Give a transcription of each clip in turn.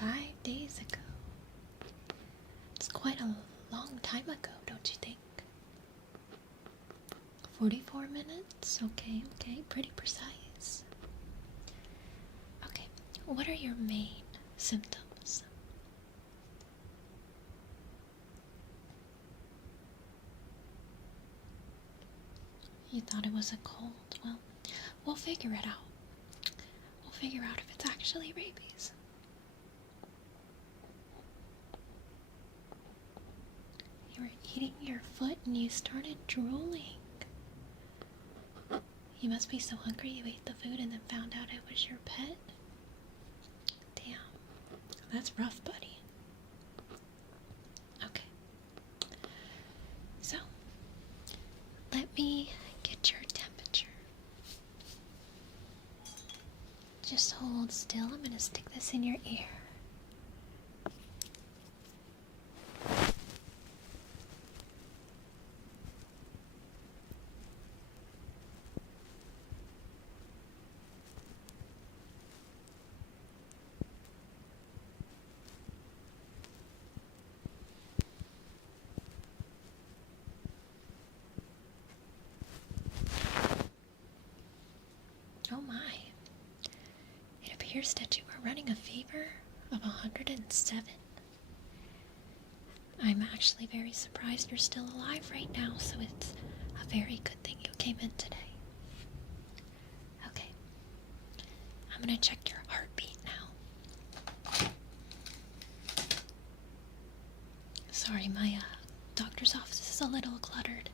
5 days ago. It's quite a long time ago, don't you think? 44 minutes? Okay, okay, pretty precise. Okay, what are your main symptoms? You thought it was a cold. Well, we'll figure it out. We'll figure out if it's actually rabies. You were eating your foot and you started drooling. You must be so hungry you ate the food and then found out it was your pet. Damn. That's rough, buddy. Okay. So, let me get your temperature. Just hold still. I'm going to stick this in your ear. Oh my. It appears that you are running a fever of 107. I'm actually very surprised you're still alive right now, so it's a very good thing you came in today. Okay. I'm gonna check your heartbeat now. Sorry, my doctor's office is a little cluttered.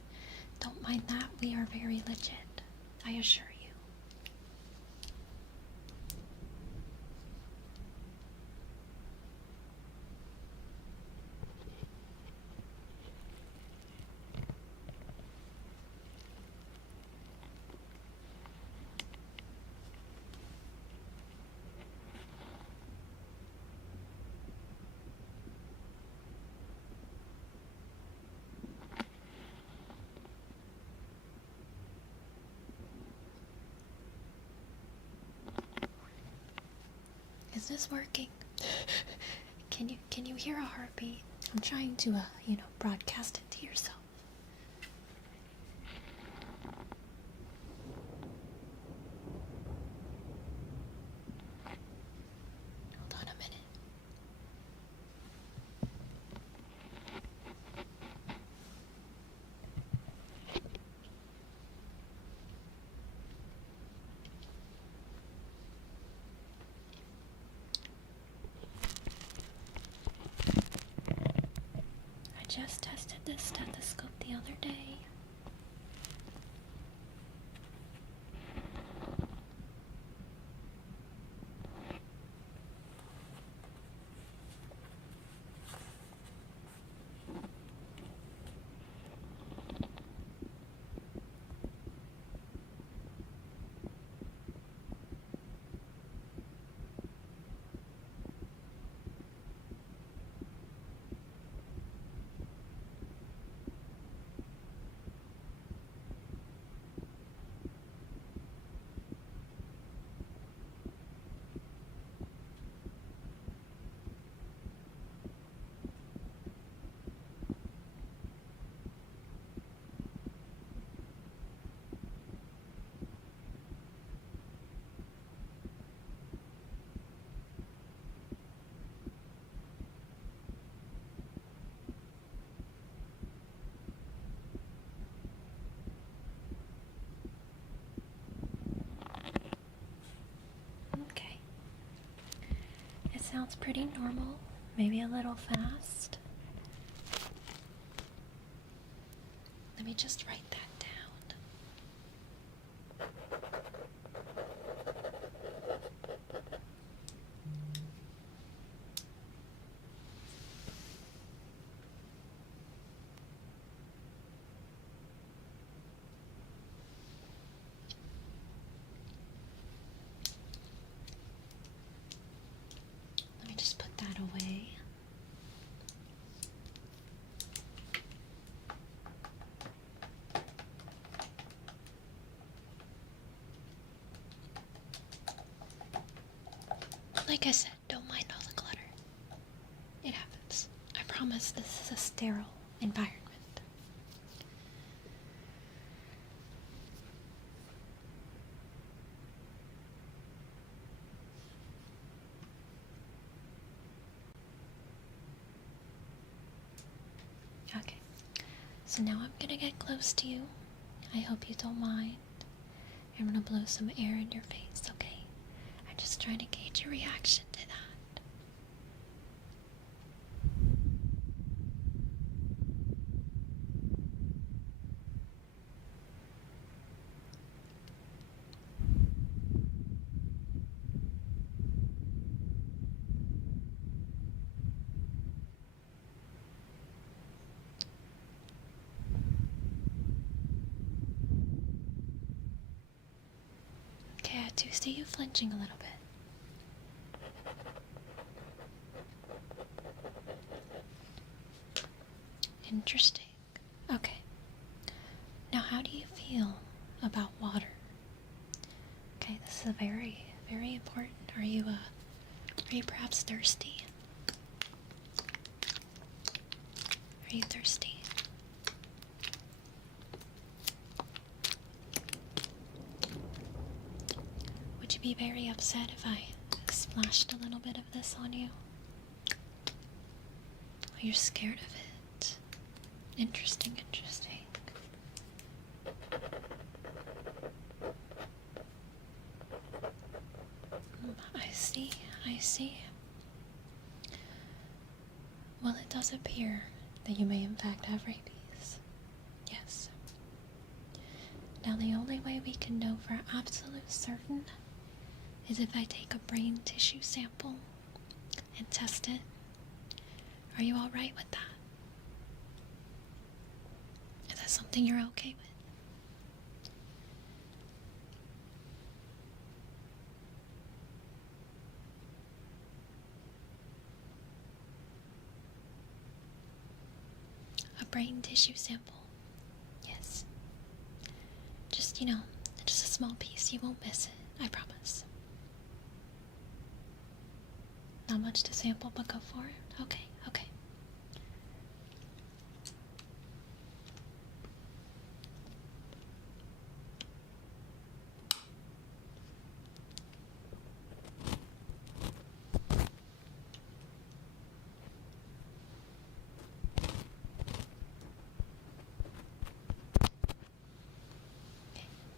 Don't mind that, we are very legit, I assure you. Is this working? Can you hear a heartbeat? I'm trying to broadcast it to yourself. Hold on a minute. I just tested this stethoscope the other day. Okay. It sounds pretty normal, maybe a little fast. Let me just write that down. Let me just put that away. Like I said, don't mind all the clutter. promise this is a sterile environment. Okay, so now I'm gonna get close to you. I hope you don't mind. I'm gonna blow some air in your face, okay? I'm just trying to gauge your reaction to that. Okay, I do see you flinching a little bit. Interesting. Okay. Now, how do you feel about water? Okay, this is very, very important. Are you perhaps thirsty? Are you thirsty? Would you be very upset if I splashed a little bit of this on you? Oh, you're scared of it. Interesting, interesting. I see. Well, it does appear that you may in fact have rabies. Yes. Now, the only way we can know for absolute certain is if I take a brain tissue sample and test it. Are you alright with that? Is that something you're okay with? A brain tissue sample. Yes. Just, just a small piece. You won't miss it. I promise. Not much to sample, but go for it. Okay.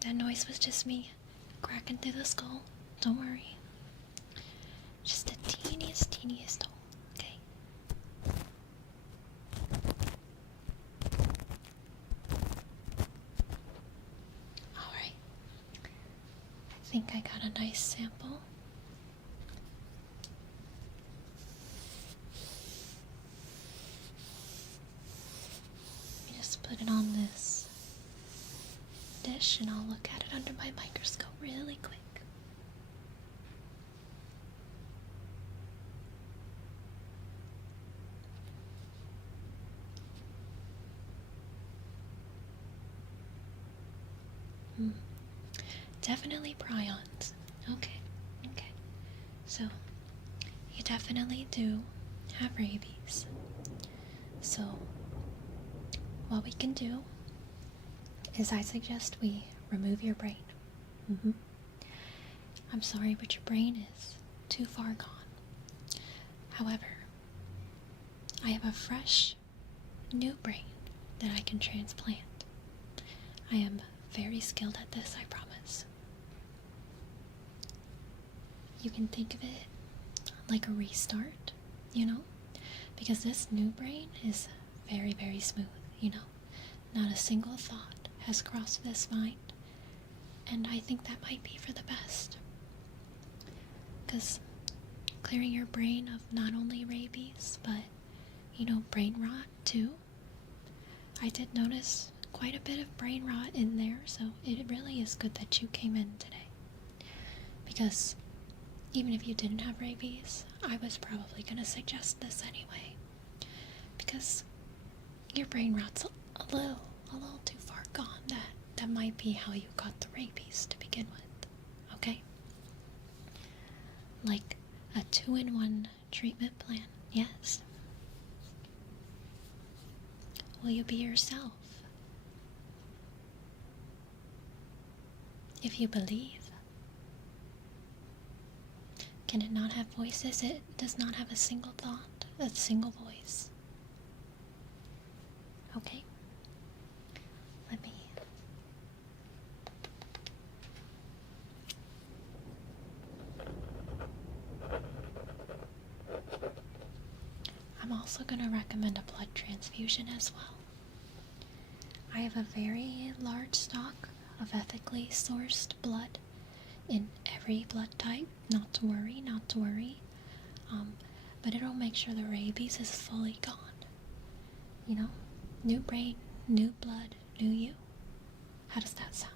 That noise was just me cracking through the skull. Don't worry. Just the teeniest hole, okay? Alright. I think I got a nice sample. Let me just put it on this dish and I'll look at it under my microscope really quick. Definitely prions. Okay. So, you definitely do have rabies. So, what we can do is I suggest we remove your brain. I'm sorry, but your brain is too far gone. However, I have a fresh, new brain that I can transplant. I am very skilled at this, I promise. You can think of it like a restart, because this new brain is very, very smooth, Not a single thought has crossed this mind, and I think that might be for the best. Because clearing your brain of not only rabies, but, brain rot too. I did notice quite a bit of brain rot in there, so it really is good that you came in today. Because even if you didn't have rabies, I was probably going to suggest this anyway. Because your brain rot's a little too far gone. That might be how you got the rabies to begin with, okay? Like a 2-in-1 treatment plan, yes. will you be yourself? If you believe. Can it not have voices? It does not have a single thought, a single voice. Okay. Let me... I'm also going to recommend a blood transfusion as well. I have a very large stock of ethically sourced blood in every blood type. Not to worry, not to worry. But it'll make sure the rabies is fully gone. You know? New brain, new blood, new you. How does that sound?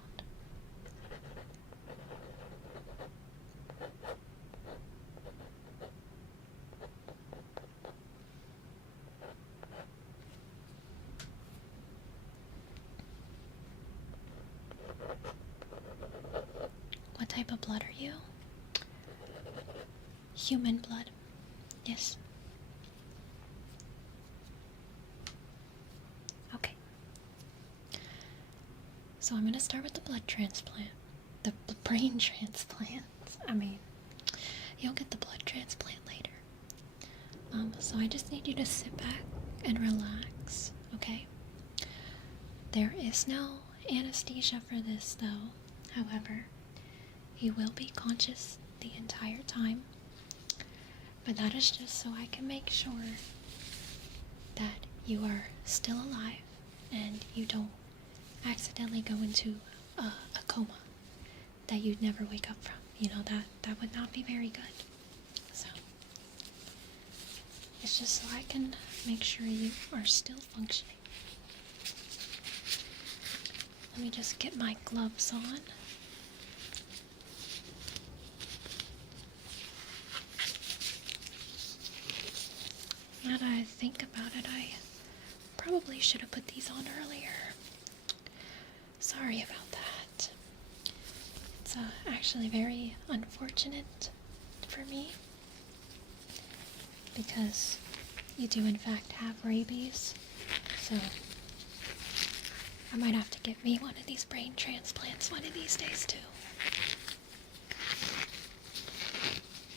What type of blood are you? Human blood. Yes. Okay. So I'm going to start with the blood transplant. The brain transplant. I mean, you'll get the blood transplant later. So I just need you to sit back and relax, okay? There is no anesthesia for this, though. However, you will be conscious the entire time. But that is just so I can make sure that you are still alive and you don't accidentally go into a coma that you'd never wake up from. You know, that would not be very good. So, it's just so I can make sure you are still functioning. Let me just get my gloves on. Now that I think about it, I probably should have put these on earlier. Sorry about that. It's actually very unfortunate for me because you do in fact have rabies, so I might have to get me one of these brain transplants one of these days too.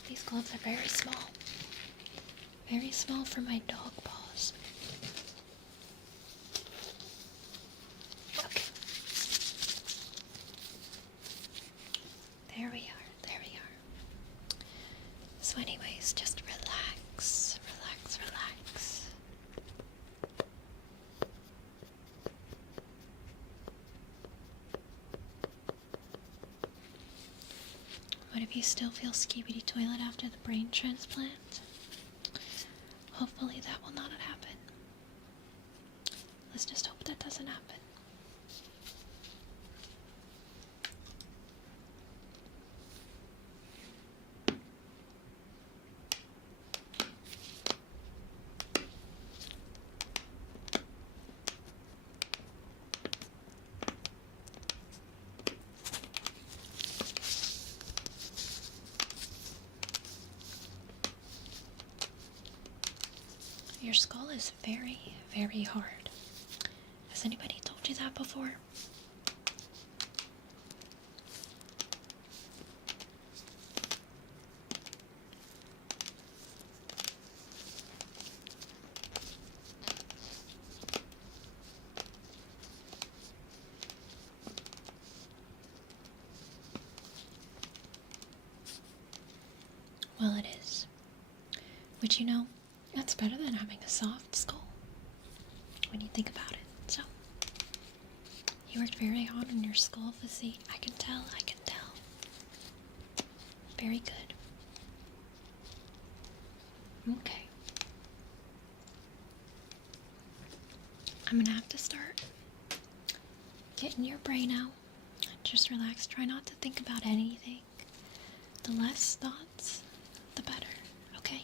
These gloves are very small. Very small for my dog paws. Okay. There we are, there we are. So anyways, just relax, relax, relax. What if you still feel skibidi toilet after the brain transplant? Hopefully that will not happen. Let's just hope that doesn't happen. Your skull is very, very hard. Has anybody told you that before? Well, it is. Which, you know, that's better than having a soft skull when you think about it. So, you worked very hard on your skull physique. I can tell, I can tell. Very good. Okay. I'm gonna have to start getting your brain out. Just relax. Try not to think about anything. The less thoughts, the better. Okay?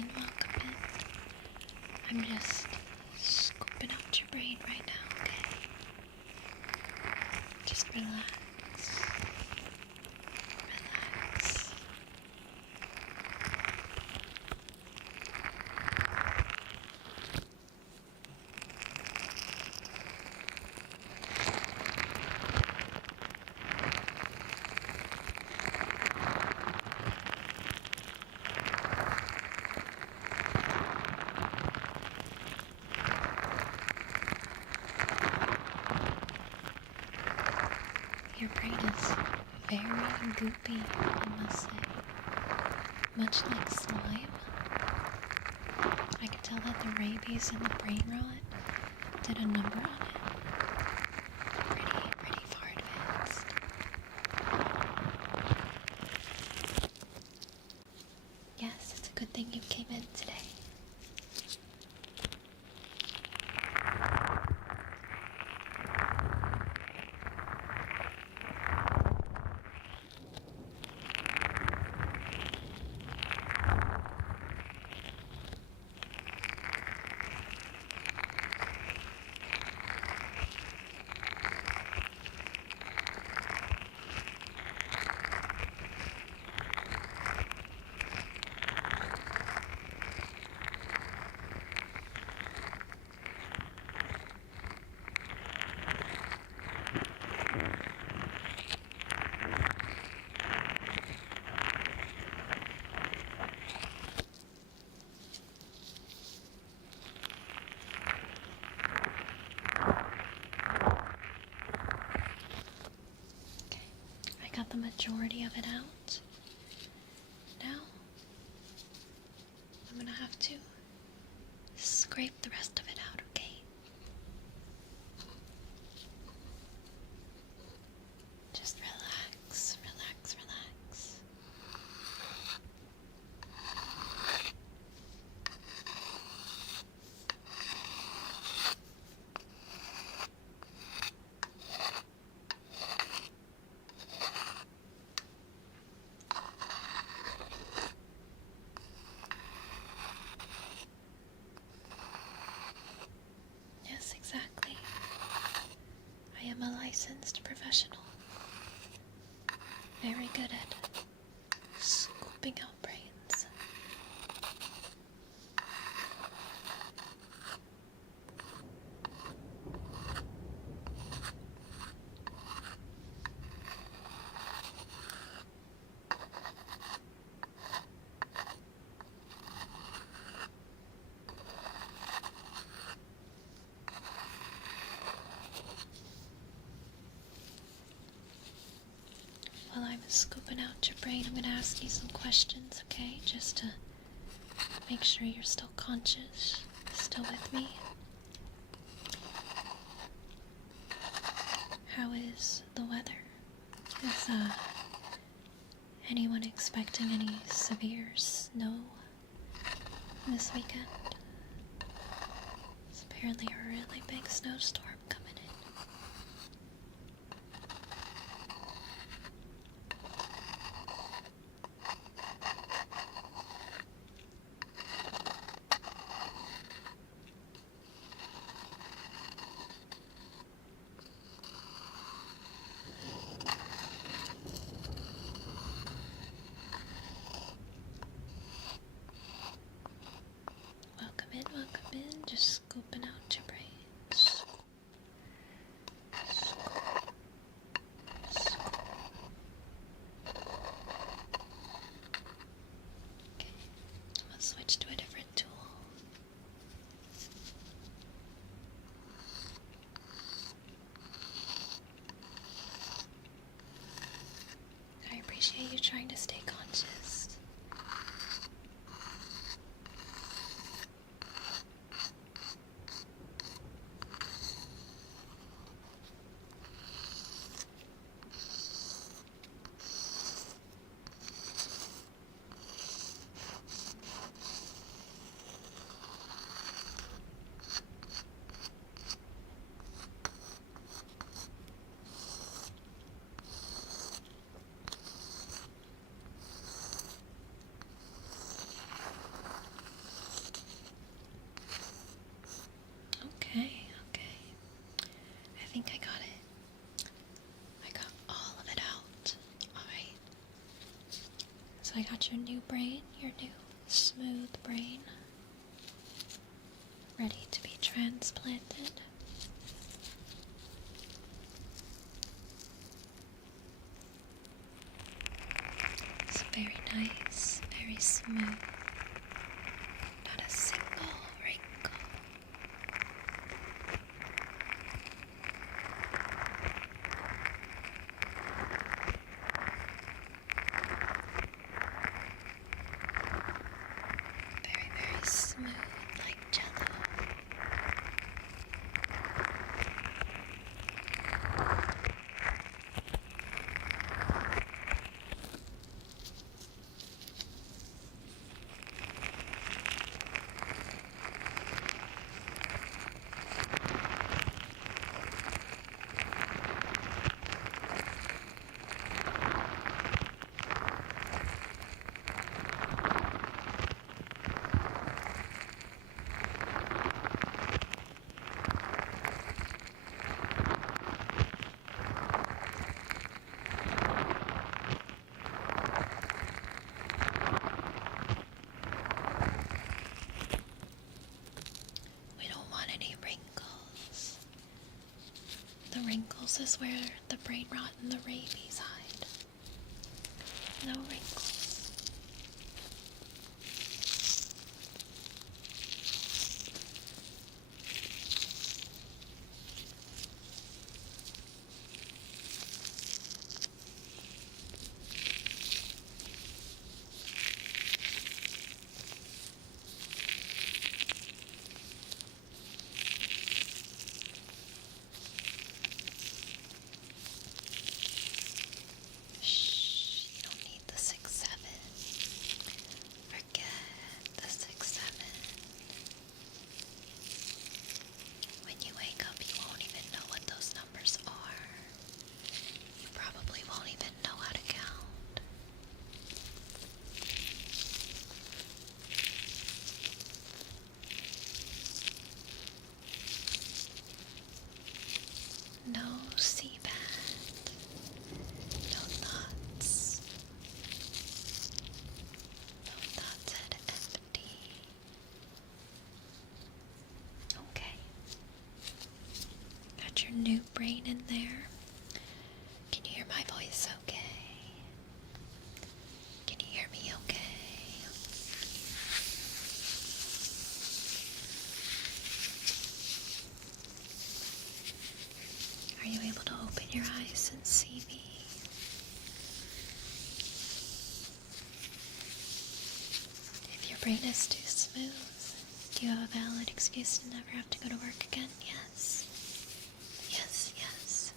in, welcome in. I'm just scooping out your brain right now, okay? Just relax. Relax. Your brain is very goopy, I must say. Much like slime. I could tell that the rabies and the brain rot did a number on it. Pretty far advanced. Yes, it's a good thing you came in today. Got the majority of it out. Now, I'm gonna have to scrape the rest of it out, okay? Just relax, relax, relax. Exactly. I am a licensed professional. Very good at scooping out brains. While I'm scooping out your brain, I'm going to ask you some questions, okay? Just to make sure you're still conscious, still with me. How is the weather? Is anyone expecting any severe snow this weekend? It's apparently a really big snowstorm coming in. Welcome in, just scooping out your brain. Scoop, scoop, scoop. Okay, I'm gonna switch to a different tool. I appreciate you trying to stay conscious. Here's your new brain, your new smooth brain, ready to be transplanted. It's very nice, very smooth, not a single wrinkle. Very, very smooth, like jello. We don't want any wrinkles. The wrinkles is where the brain rot and the rabies hide. No wrinkles. Shh, you don't need the 6-7. Forget the 6-7. When you wake up, you won't even know what those numbers are. You probably won't even know how to count. No CBAT. No thoughts. No thoughts at empty. Okay. Got your new brain in there. Can you hear my voice okay? Can you hear me okay? Are you able to open your eyes and see me? If your brain is too smooth, do you have a valid excuse to never have to go to work again? Yes. Yes, yes.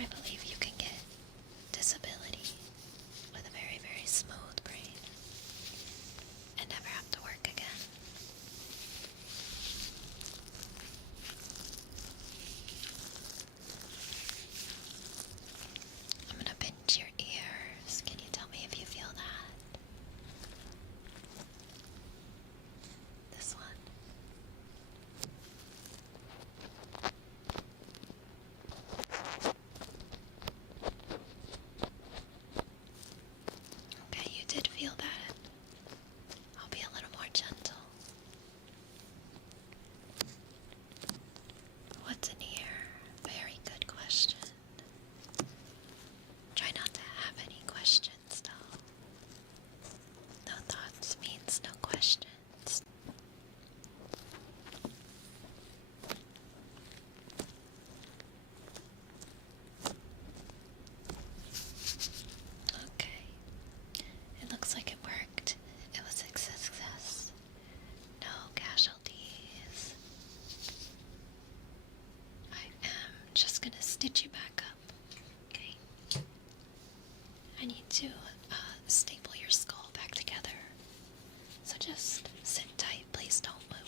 I believe you can get disability with a very, very smooth brain and never have to work again. I'm gonna pinch your ears. Can you tell me if you feel that? This one. Okay, you did feel that. I'll be a little more gentle. What's in here? Very good question. Try not to have any questions, though. No thoughts means no questions. Okay. It looks like it worked. It was a success. No casualties. I am just gonna stitch you back up. Okay. I need to staple your skull back together. So just sit tight, please don't move.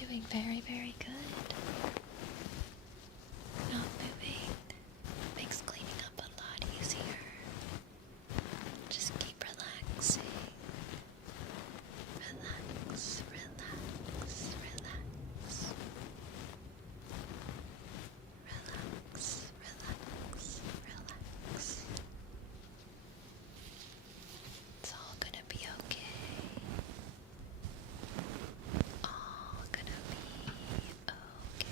You're doing very, very good. Not moving makes cleaning up a lot easier. Just keep relaxing. Relax, relax, relax. Relax, relax, relax. It's all gonna be okay. All gonna be okay.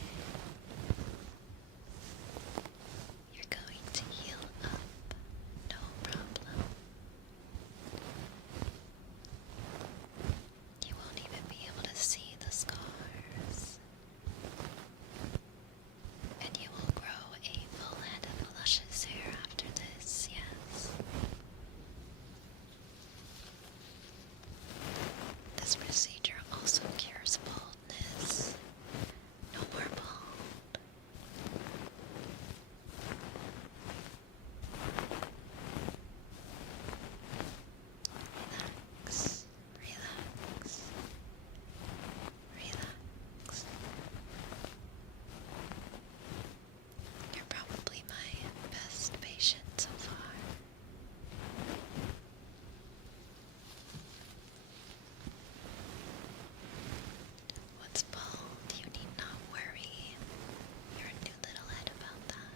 You're going to heal up, no problem. You won't even be able to see the scars. And you will grow a full head of luscious hair after this, yes. This procedure also cures baldness. No more bald. Relax, relax, relax. You're probably my best patient so far. What's bald? You need not worry. You're a new little head about that.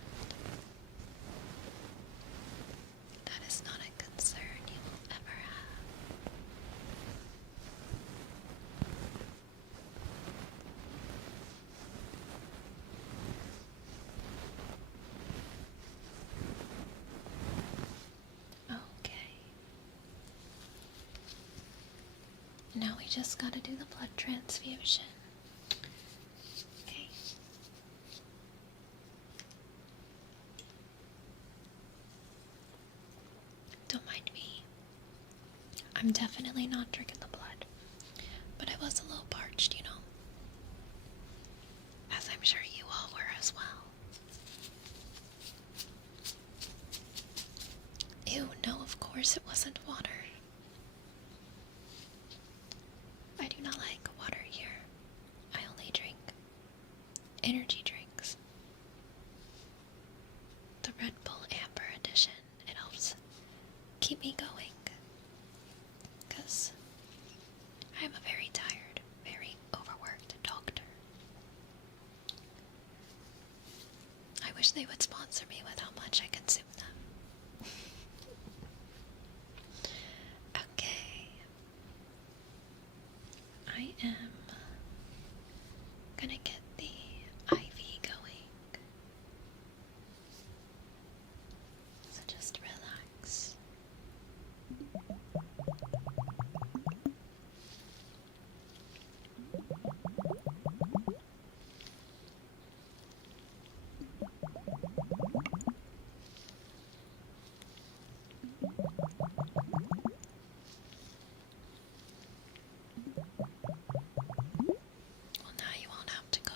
That is not a concern you will ever have. Okay. Now we just gotta do the blood transfusion. Okay. Don't mind me. I'm definitely not drinking the blood. But I was a little parched, you know. As I'm sure you all were as well. Ew, no, of course it wasn't water. I do not like water here. I only drink energy drinks. The Red Bull Amber Edition. It helps keep me going. Because I'm a very tired, very overworked doctor. I wish they would sponsor me with how much I consume them. Okay. I am gonna get the IV going. So just relax. Well, now you won't have to go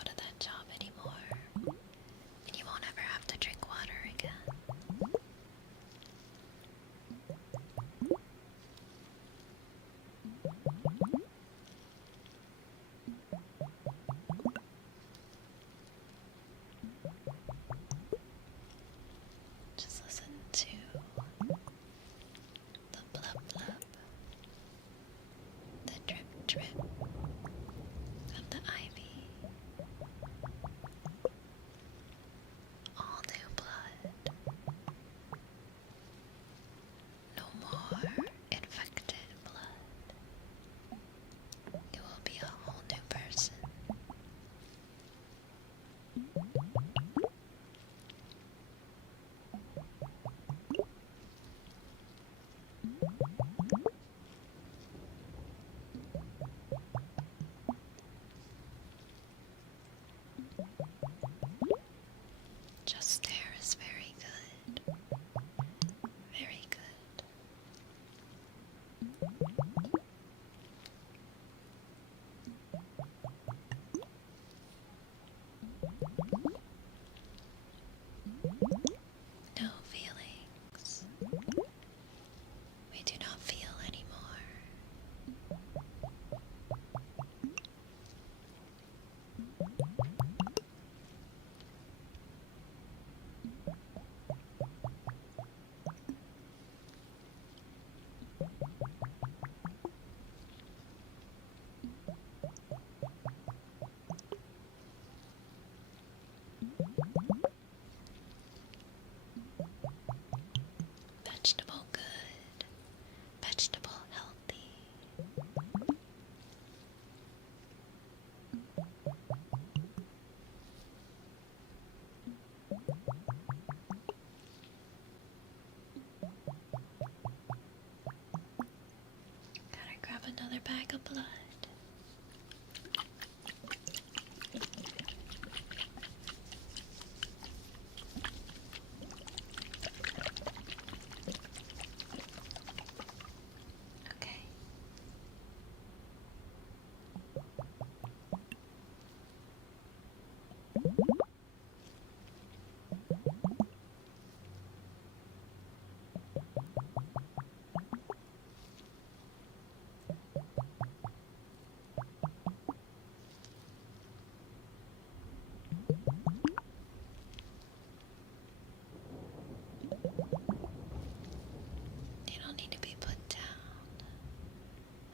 bag of blood. Okay. You don't need to be put down.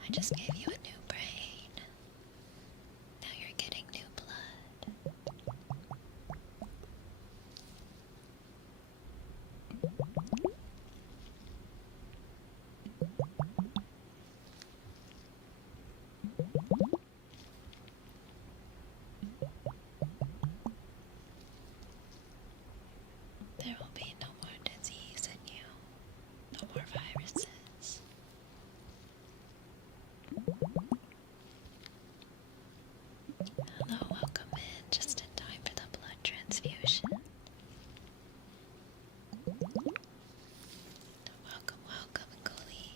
I just gave you a new brain. Now you're getting new blood. There will be no more disease in you. No more viruses. Hello, welcome in just in time for the blood transfusion. Welcome, welcome, Gully.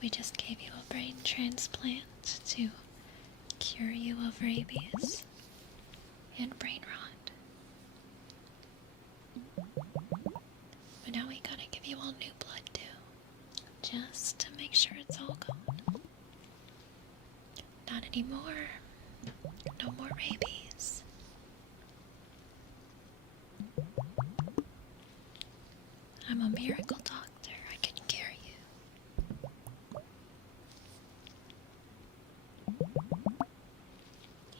We just gave you a brain transplant to cure you of rabies and brain rot. But now we gotta give you all new blood too, just to make sure it's all gone. Not anymore. No more rabies. I'm a miracle doctor. I can cure you.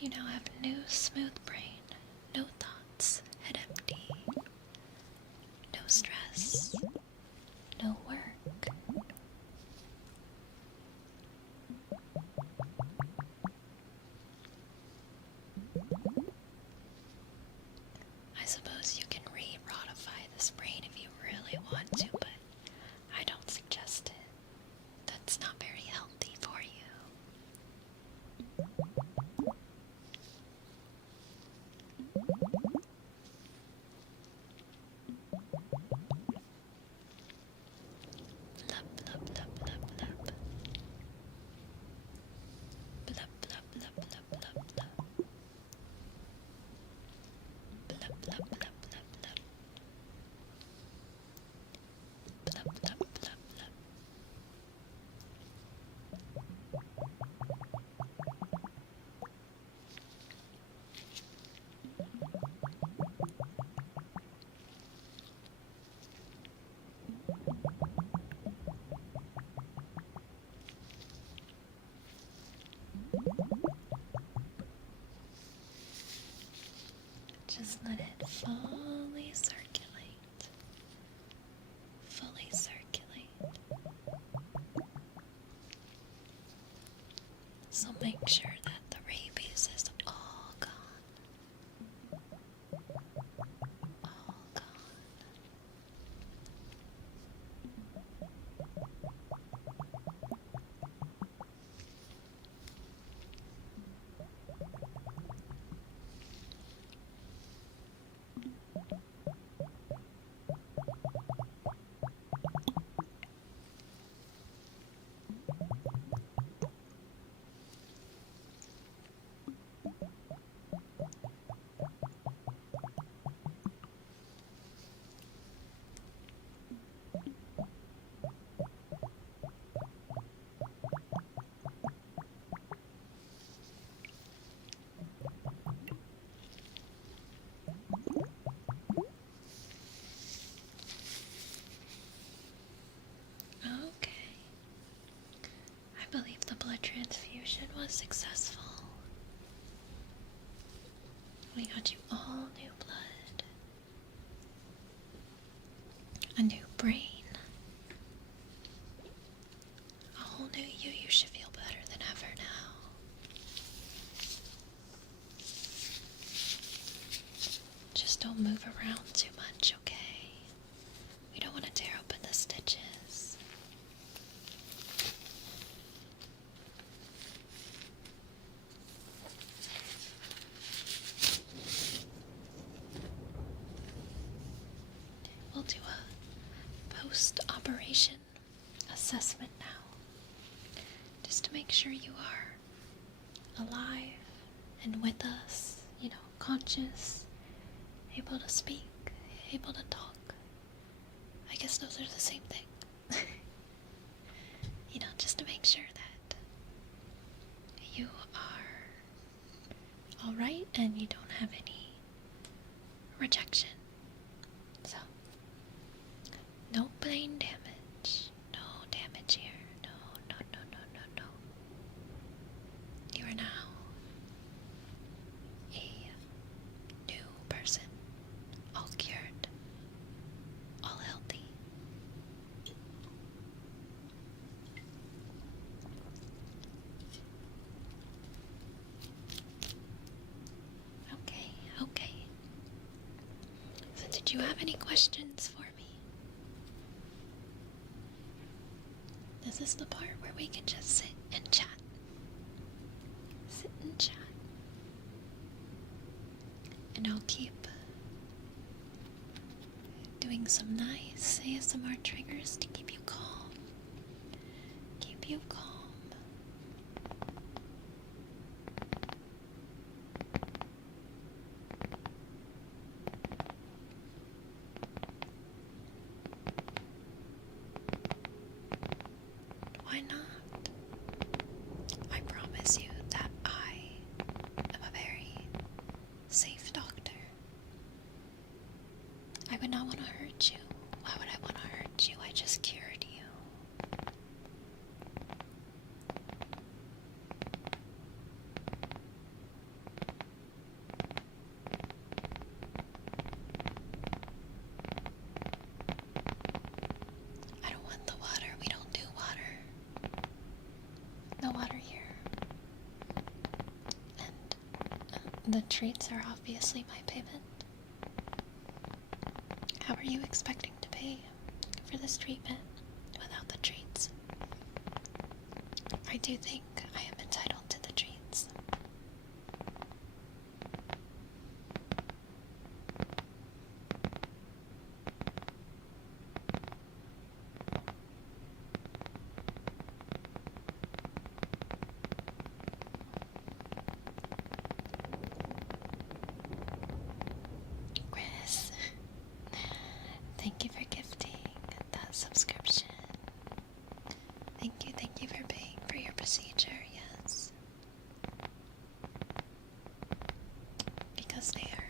You now have a new smooth brain. No thoughts. Head empty. No stress. No work. I suppose you can re-rotify this brain if you really want to, but I don't suggest it. That's not very healthy for you. Blub, blub, blub, blub, blub. Blub, blub, blub, blub, blub, blub. Blub, blub, blub, blub, blub. Blub, blub, blub, blub. Just let it fully circulate. Fully circulate. So make sure that the rabies is all gone. All gone. Okay. I believe the blood transfusion was successful. We got you all new blood. A new brain. A whole You should feel better than ever now. Just don't move around too much, okay? We don't want to tear open the stitches. We'll do a post-operation assessment now, just to make sure you are alive and with us, conscious, able to speak, able to talk. I guess those are the same thing. Just to make sure that you are alright and you don't have any rejection. So, no brain damage. No damage here. No. You are now a new person. All cured. All healthy. Okay. So did you have any questions for me? This is the part where we can just sit and chat. Sit and chat. And I'll keep doing some nice ASMR triggers to keep you calm. Keep you calm. Why not? I promise you that I am a very safe doctor. I would not want to hurt you. Why would I want to hurt you? I just cured you. I don't want the water. We don't do water. No water here. And the treats are obviously my payment. How are you expecting to pay for this treatment without the treats? I do think I am entitled to the treats. Chris, thank you for gifting that subscription. Thank you for paying for your procedure, yes. Because they are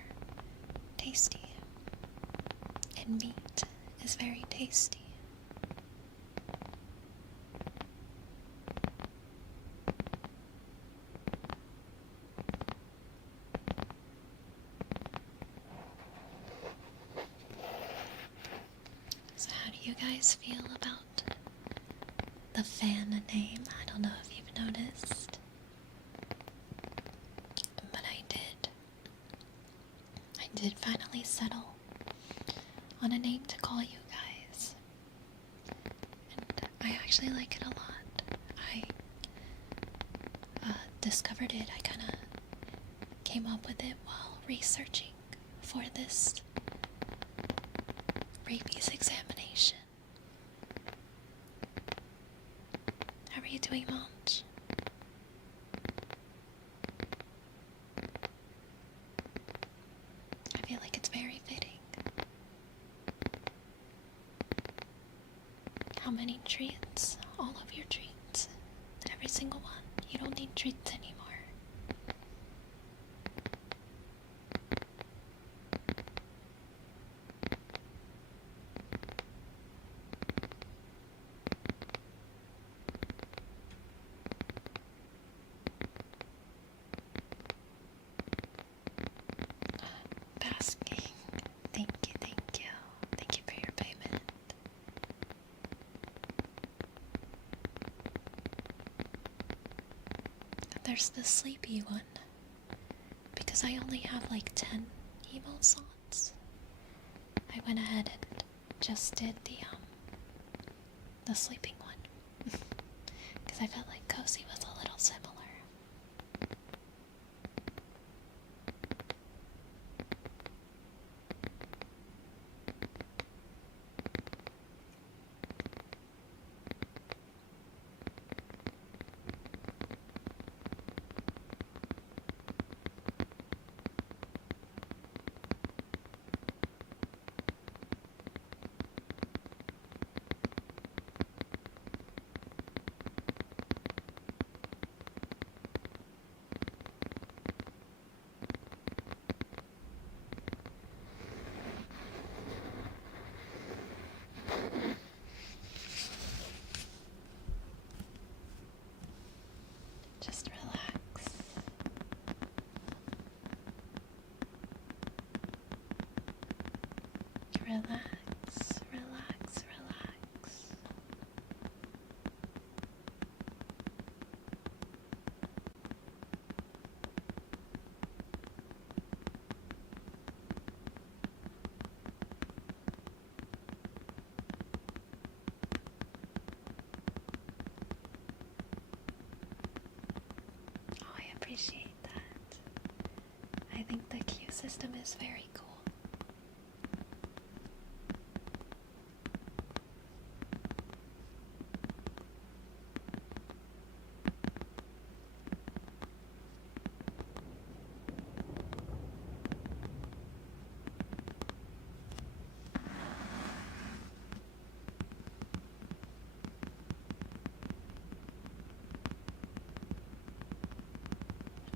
tasty. And meat is very tasty. So how do you guys feel about the fan name? I don't know if you've noticed, but I did finally settle on a name to call you guys, and I actually like it a lot. I discovered it. I kind of came up with it while researching for this rabies examination. How are you doing, Monch? I feel like it's very fitting. How many treats? All of your treats. Every single one. You don't need treats anymore. Basking. Thank you. Thank you for your payment. there's the sleepy one. Because I only have like 10 emo slots, I went ahead and just did the sleeping one. Because I felt like Cozy was a little similar. Just relax. Relax, relax, relax. Oh, I appreciate that. I think the queue system is very cool.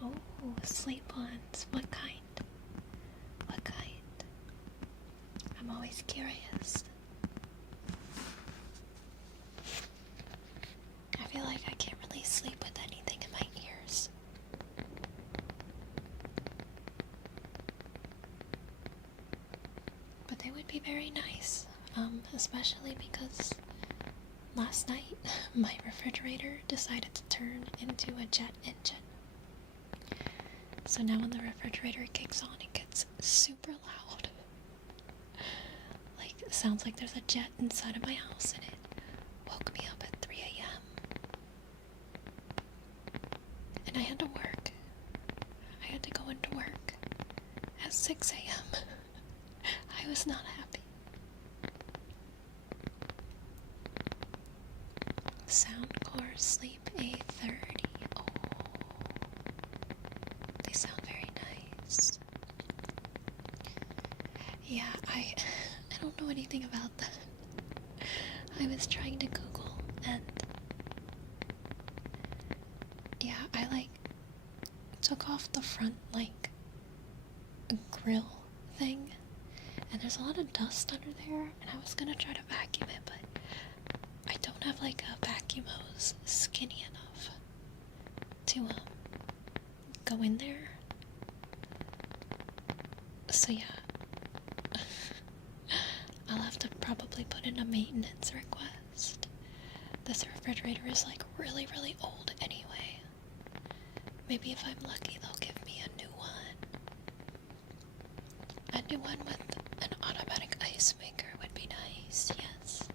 Oh, sleep ones. What kind? What kind? I'm always curious. I feel like I can't really sleep with anything in my ears. But they would be very nice, especially because last night my refrigerator decided to turn into a jet engine. So now when the refrigerator kicks on, it gets super loud. Like, it sounds like there's a jet inside of my house, and it woke me up at 3 a.m. And I had to work. I had to go into work at 6 a.m. I was not happy. Soundcore Sleep A30. Oh. They sound very nice. Yeah, I don't know anything about that. I was trying to Google, and yeah, I took off the front grill thing, and there's a lot of dust under there, and I was gonna try to vacuum it, but I don't have a vacuum hose skinny enough to go in there. So yeah, I'll have to probably put in a maintenance request. This refrigerator is really, really old anyway. Maybe if I'm lucky, they'll give me a new one. A new one with an automatic ice maker would be nice, yes.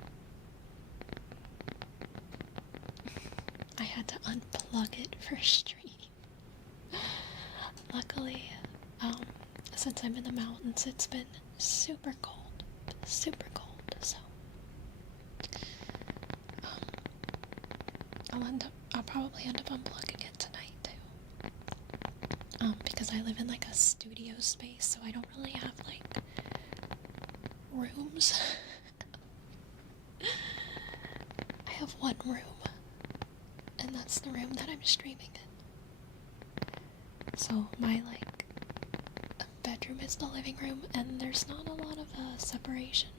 I had to unplug it for stream. Luckily, since I'm in the mountains, it's been super cold, so I'll probably end up unplugging it tonight too. Because I live in a studio space, so I don't really have rooms. I have one room, and that's the room that I'm streaming in. So my bedroom is the living room, and there's not a lot of separation.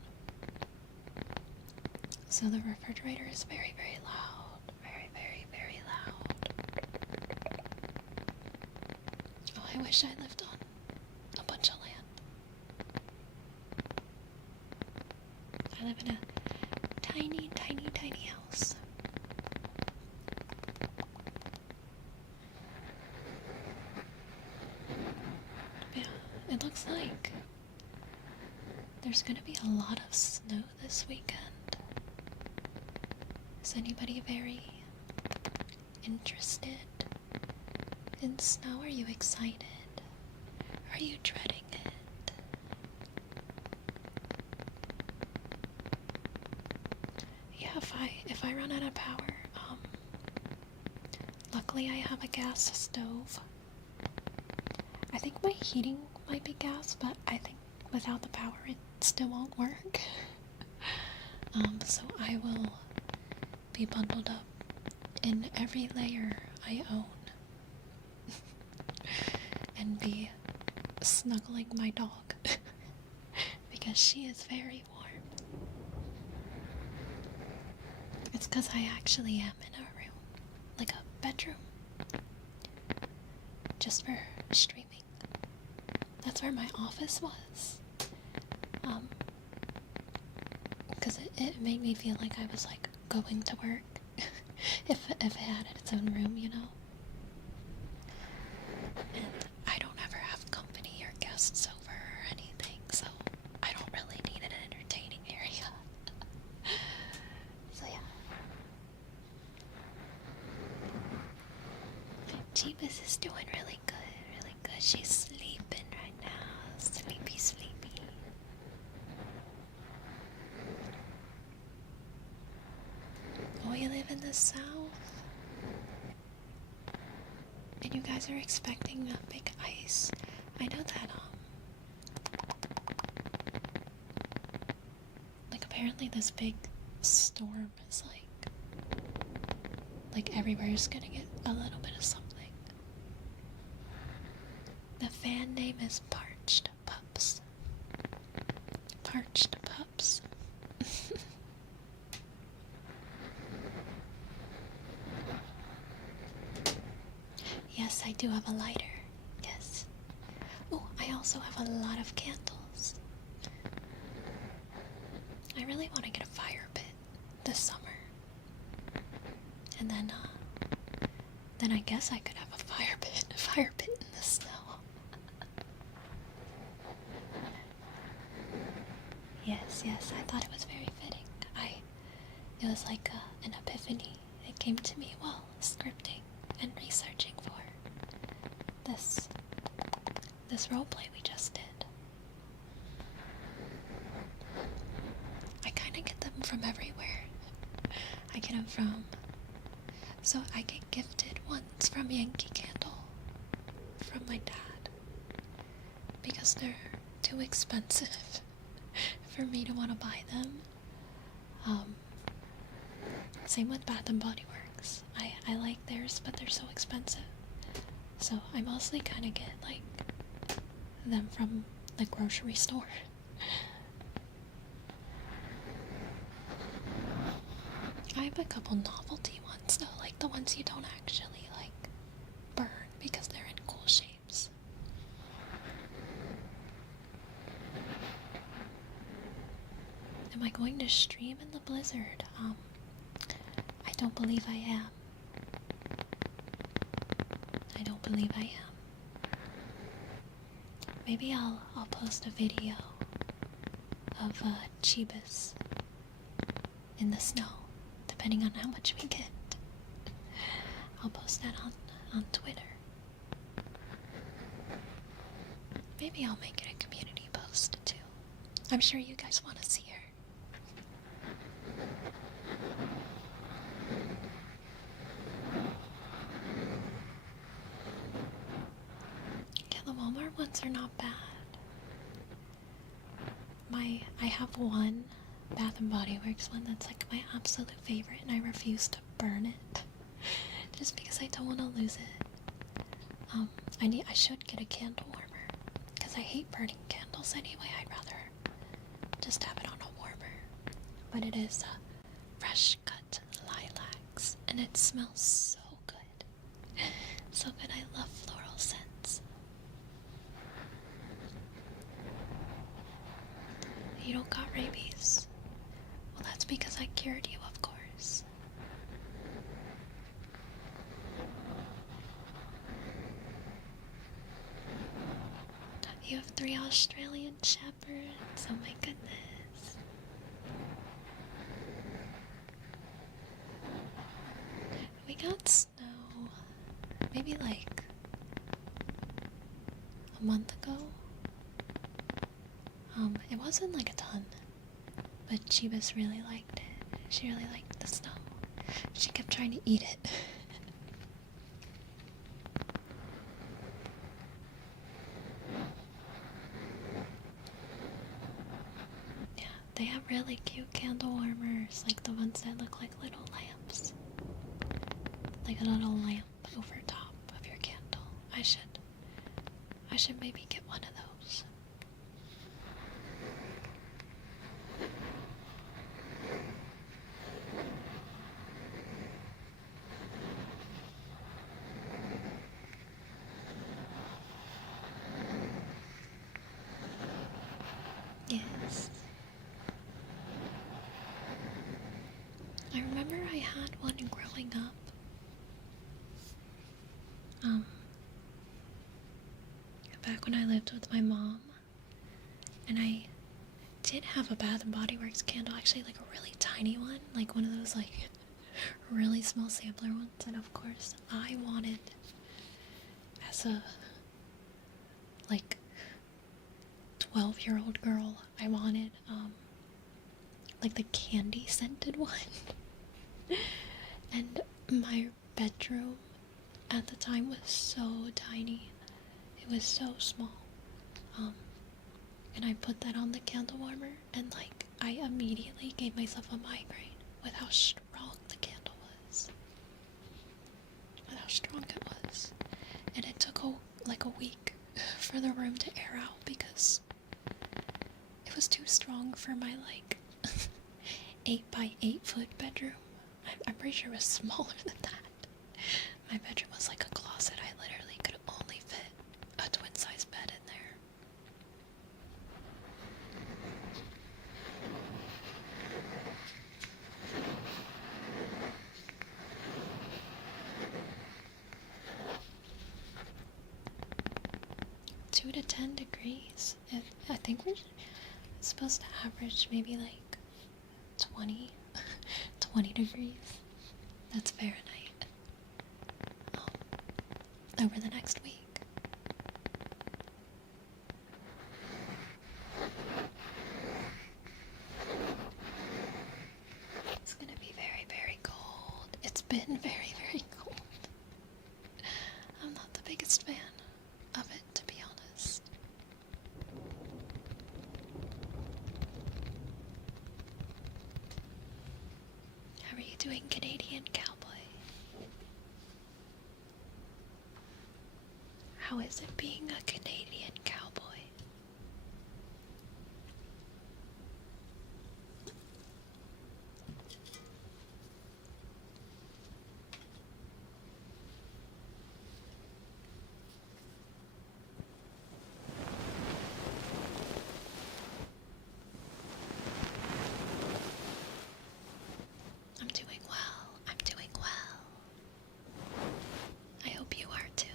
So the refrigerator is very, very loud. Very, very, very loud. Oh, I wish I lived on a bunch of land. I live in a tiny, tiny, tiny house. it looks like there's gonna be a lot of snow this weekend. Is anybody very interested in snow? Are you excited? Are you dreading it? Yeah, if I run out of power, luckily I have a gas stove. I think my heating might be gas, but I think without the power it still won't work. So I will be bundled up in every layer I own and be snuggling my dog because she is very warm. It's because I actually am in a room, like a bedroom, just for streaming. That's where my office was. Because it made me feel like I was like going to work if it had its own room, you know? And I don't ever have company or guests over or anything, so I don't really need an entertaining area. So yeah. Jeebus is doing really good, really good. She's sleeping right now. Sleepy, sleepy. Oh, you live in the south? And you guys are expecting a big ice. I know that, like apparently this big storm is like everywhere's gonna get a little bit of something. The fan name is Parched Pups. Parched Pups. Yes, I do have a lighter. Yes. Oh, I also have a lot of candles. I really want to get a fire pit this summer. And then I guess I could have a fire pit in the snow. Yes, I thought it was very fitting. It was like an epiphany. It came to me while scripting and researching for this roleplay we just did. I kind of get them from everywhere. I get them so I get gifted ones from Yankee Candle from my dad because they're too expensive for me to want to buy them. Same with Bath and Body Works. I like theirs, but they're so expensive. So I mostly kind of get like them from the grocery store. I have a couple novelty ones though, like the ones you don't actually like burn because they're in cool shapes. Am I going to stream in the blizzard? I don't believe I am. I don't believe I am. Maybe I'll post a video of Jeebus in the snow, depending on how much we get. I'll post that on Twitter. Maybe I'll make it a community post too. I'm sure you guys want to see her. Yeah, the Walmart ones are not bad. I have one Bath and Body Works one that's like my absolute favorite, and I refuse to burn it just because I don't want to lose it. I should get a candle warmer because I hate burning candles anyway. I'd rather just have it on a warmer. But it is fresh cut lilacs, and it smells so good. So good. I love floral scents. You don't got rabies? Well, that's because I cured you, of course. You have 3 Australian Shepherds. Oh my goodness. We got snow maybe like a month ago. It wasn't like a ton, but Chibas really liked it. She really liked the snow. She kept trying to eat it. Yeah, they have really cute candle warmers, like the ones that look like little lamps. Like a little lamp over top of your candle. I should maybe get one of those. Yes. I remember I had one growing up. Back when I lived with my mom, and I did have a Bath and Body Works candle, actually like a really tiny one, like one of those like really small sampler ones, and of course I wanted, as a like 12-year-old girl, I wanted like the candy scented one. And my bedroom at the time was so tiny. It was so small. And I put that on the candle warmer, and like I immediately gave myself a migraine with how strong the candle was. With how strong it was. And it took like a week for the room to air out because it was too strong for my like 8 by 8 foot bedroom. I'm pretty sure it was smaller than that. My bedroom was like a closet. I literally could only fit a twin size bed in there. Two to 10 degrees. I think we're supposed to average maybe like 20 degrees. That's Fahrenheit. Over the next week. It's gonna be very, very cold. It's been very, very cold. I'm not the biggest fan of it, to be honest. How are you doing, Canadian cowboy? How is it being a Canadian cowboy? I'm doing well. I'm doing well. I hope you are too.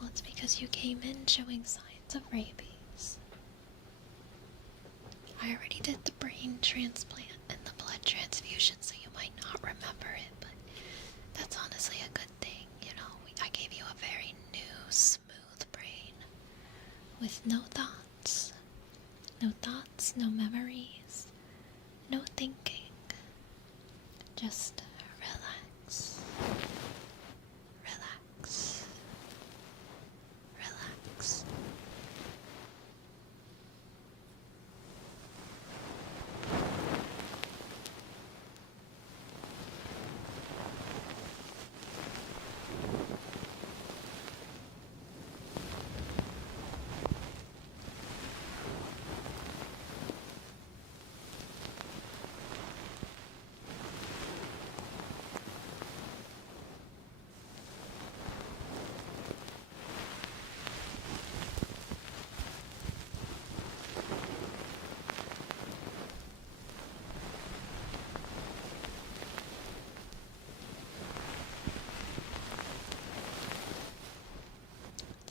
Well, it's because you came in showing signs of rabies. I already did the brain transplant and the blood transfusion, so you might not remember it, but that's honestly a good thing, you know. I gave you a very new, smooth brain with no thoughts. No thoughts, no memories, no thinking. Just relax. Relax. Relax.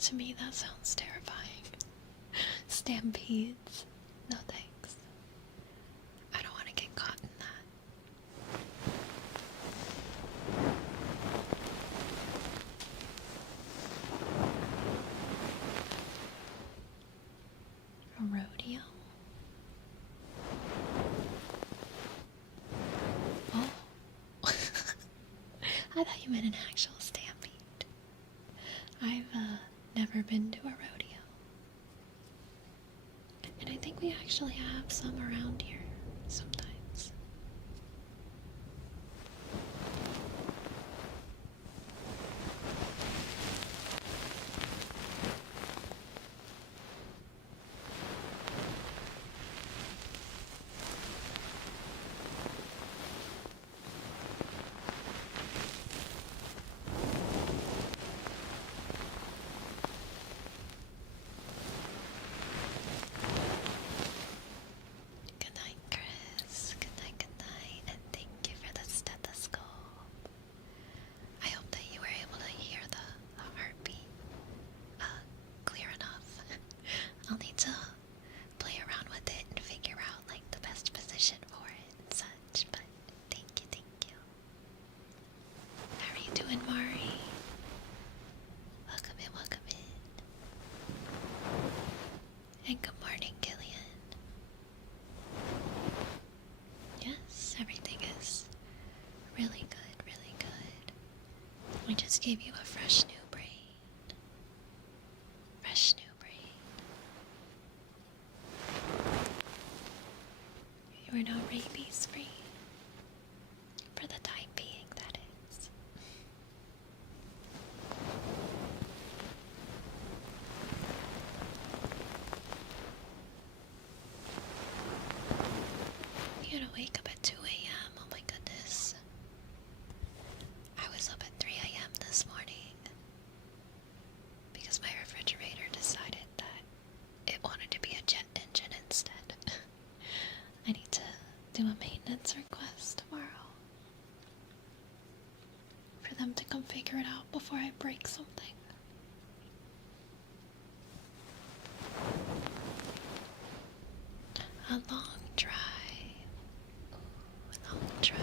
To me, that sounds terrifying. Stampedes. No thanks. I don't want to get caught in that. A rodeo? Oh. I thought you meant an actual stampede. I've never been to a rodeo. And I think we actually have some around here sometimes. Good night, Chris. Good night, and thank you for the stethoscope. I hope that you were able to hear the heartbeat clear enough. I'll need to play around with it and figure out like the best position for it and such, but thank you, thank you. How are you doing, Mari? Welcome in, welcome in. And good morning, Gillian. Yes, everything is really good, really good. We just gave you a fresh new brain. Fresh new brain. You are now rabies free. For the time being, that is. You gotta wake up at 2 a.m. Oh my goodness. I was up at 3 a.m. this morning because my refrigerator decided that it wanted to be a jet engine instead. I need to do a maintenance request tomorrow for them to come figure it out before I break something. A long drive. Ooh, a long drive.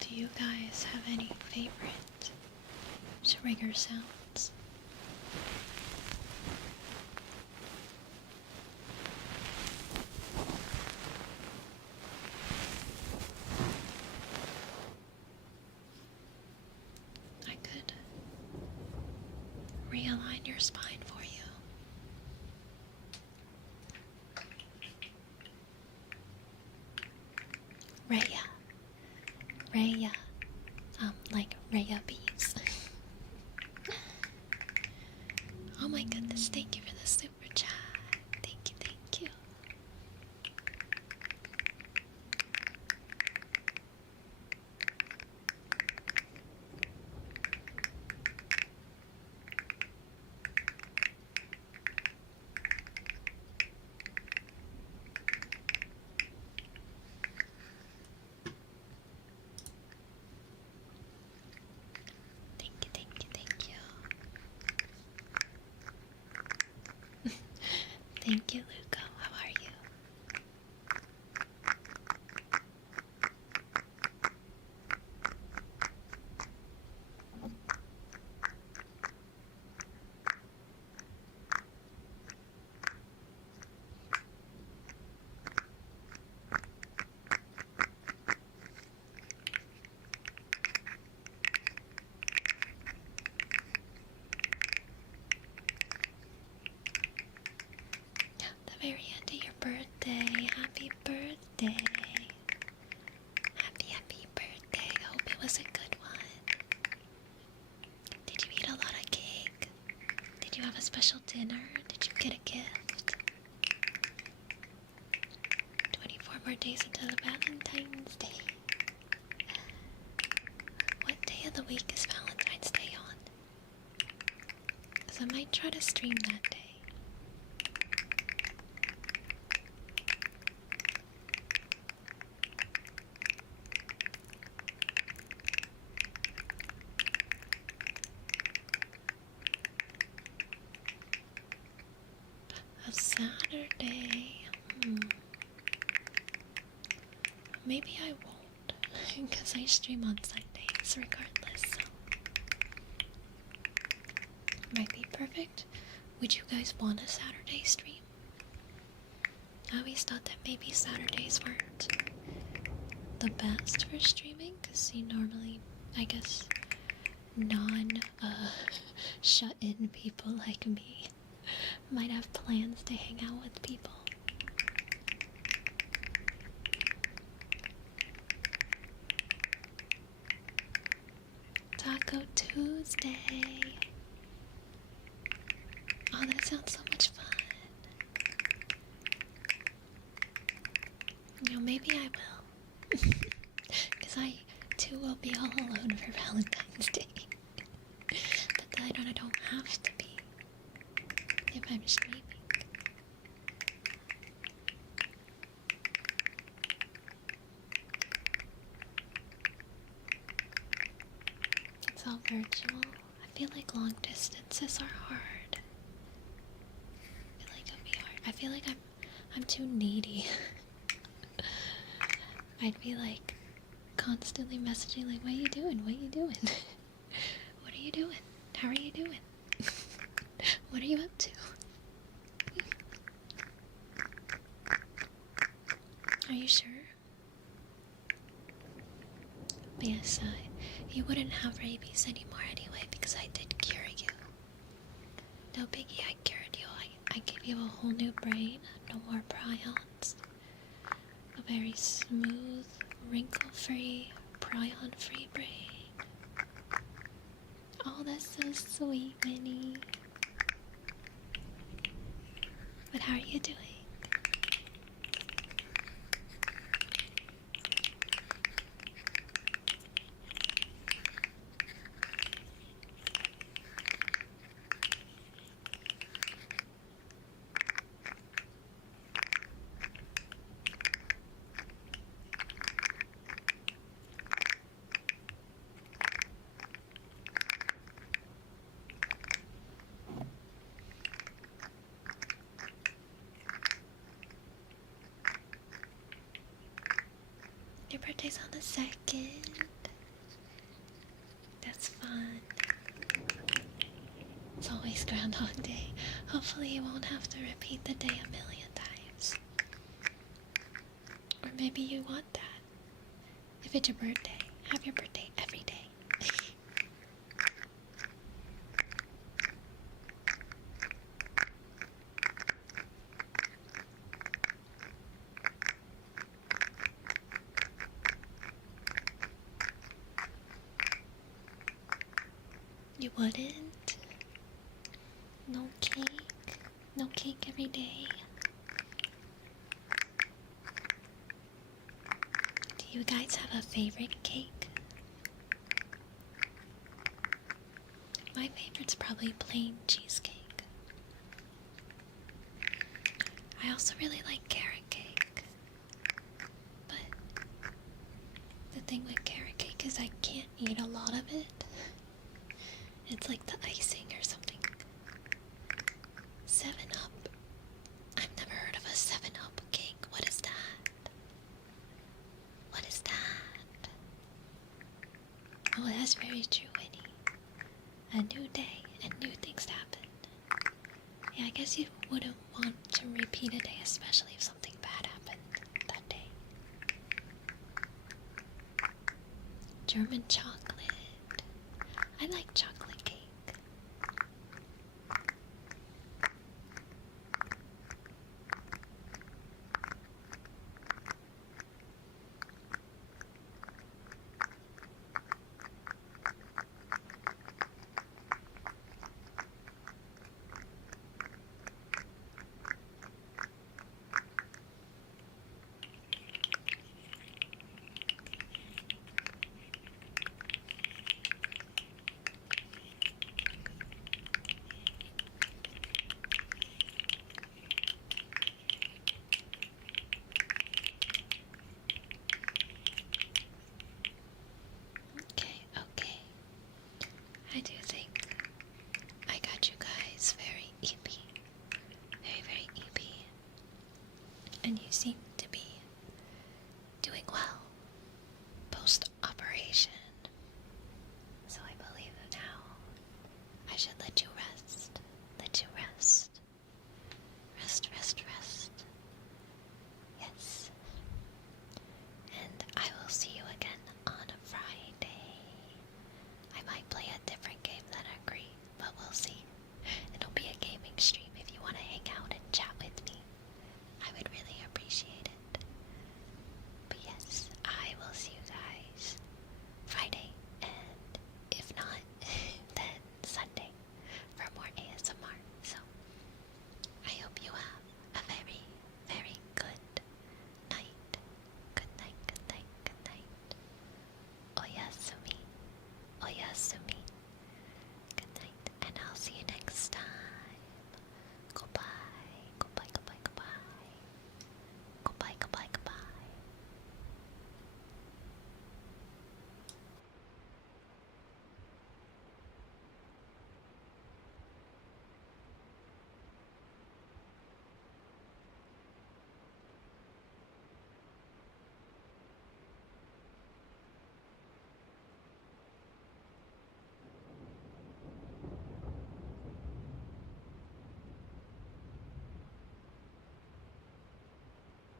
Do you guys have any favorite trigger sounds? I could realign your spine for you. Raya. Like Rabies. Oh my goodness, thank you for the super chat. Thank you, thank you. was a good one. Did you eat a lot of cake? Did you have a special dinner? Did you get a gift? 24 more days until Valentine's Day. What day of the week is Valentine's Day on? Because I might try to stream that day. A Saturday. Maybe I won't, because I stream on Sundays regardless, so might be perfect. Would you guys want a Saturday stream? I always thought that maybe Saturdays weren't the best for streaming, because you normally, I guess, shut-in people like me might have plans to hang out with people. Taco Tuesday. Oh, that sounds so much fun. You know, maybe I will. Because I, too, will be all alone for Valentine's Day. But then I don't have to be if I'm streaming. It's all virtual. I feel like long distances are hard. I feel like it'll be hard. I feel like I'm too needy. I'd be like constantly messaging like, what are you doing? What are you doing? What are you doing? How are you doing? What are you up to? Are you sure? But yes, you wouldn't have rabies anymore anyway because I did cure you. No biggie, I cured you. I gave you a whole new brain, no more prions. A very smooth, wrinkle-free, prion-free brain. Oh, that's so sweet, Minnie. But how are you doing? Your birthday's on the 2nd. That's fun. It's always Groundhog Day. Hopefully you won't have to repeat the day a million times. Or maybe you want that. If it's your birthday, have your birthday every day. You wouldn't? No cake? No cake every day? Do you guys have a favorite cake? My favorite's probably plain cheesecake. I also really like carrot cake. But the thing with carrot cake is I can't eat a lot of it. It's like the icing or something. 7-Up. I've never heard of a 7-Up cake. What is that? What is that? Oh, that's very true, Winnie. A new day and new things happen. Yeah, I guess you wouldn't want to repeat a day, especially if something bad happened that day. German chocolate. I like chocolate cake. So